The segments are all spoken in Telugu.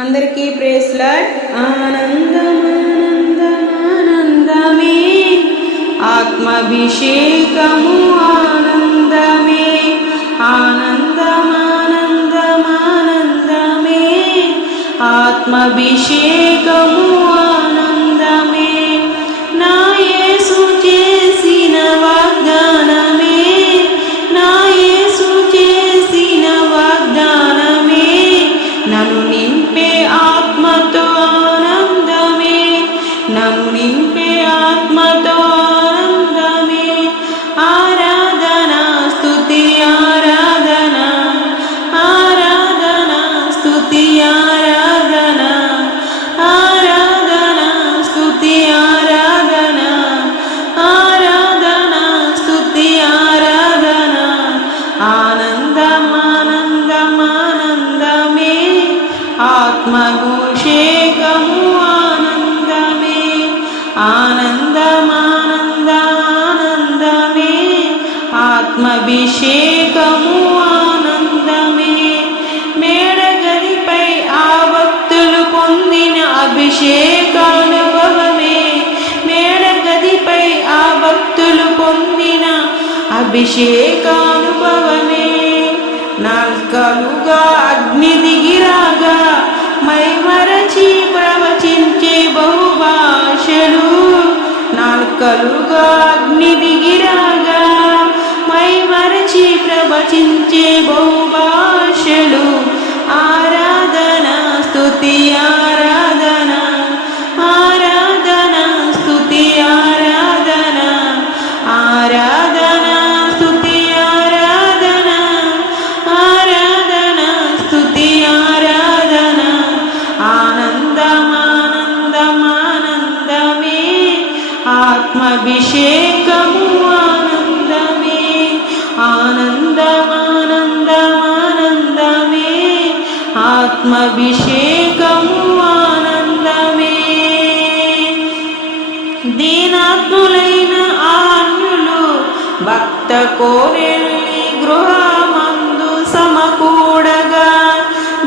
అందరికీ ప్రేస్లాడ్ ఆనందమానందమానందమే. ఆత్మాభిషేకము ఆనందమే. ఆనందమానందమానందమే. ఆత్మాభిషేకము ఆనందమే. ఆత్మభిషేకము ఆనందమే ఆనందమానందానందమే ఆత్మభిషేకము ఆనందమే మేడగదిపై ఆ భక్తులు పొందిన అభిషేకానుభవమే మేడగదిపై ఆ భక్తులు పొందిన అభిషేకానుభవమే. నాల్కలుగా నాల్కలుగా అగ్ని దిగిరాగా మైమరచి ప్రవచించే బహు అభిషేకము ఆనందమే ఆనందమానందమానందమే ఆత్మభిషేకము ఆనందమే. దీనాత్ములైన ఆన్యులు భక్త కోరెల్లి గృహమందు సమకూడగా.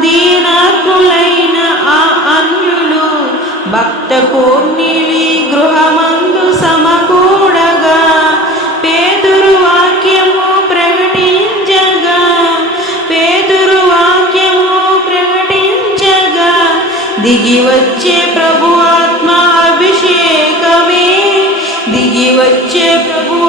దీనాత్ములైన ఆ అన్యులు భక్త కోర్నిలి दिगि प्रभु आत्मा अभिषेकमे। दिगि वच्चे प्रभु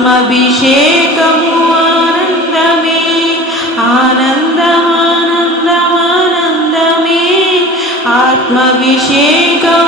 ఆత్మభిషేకము ఆనందమే ఆనందమానందమానందమే ఆత్మభిషేకము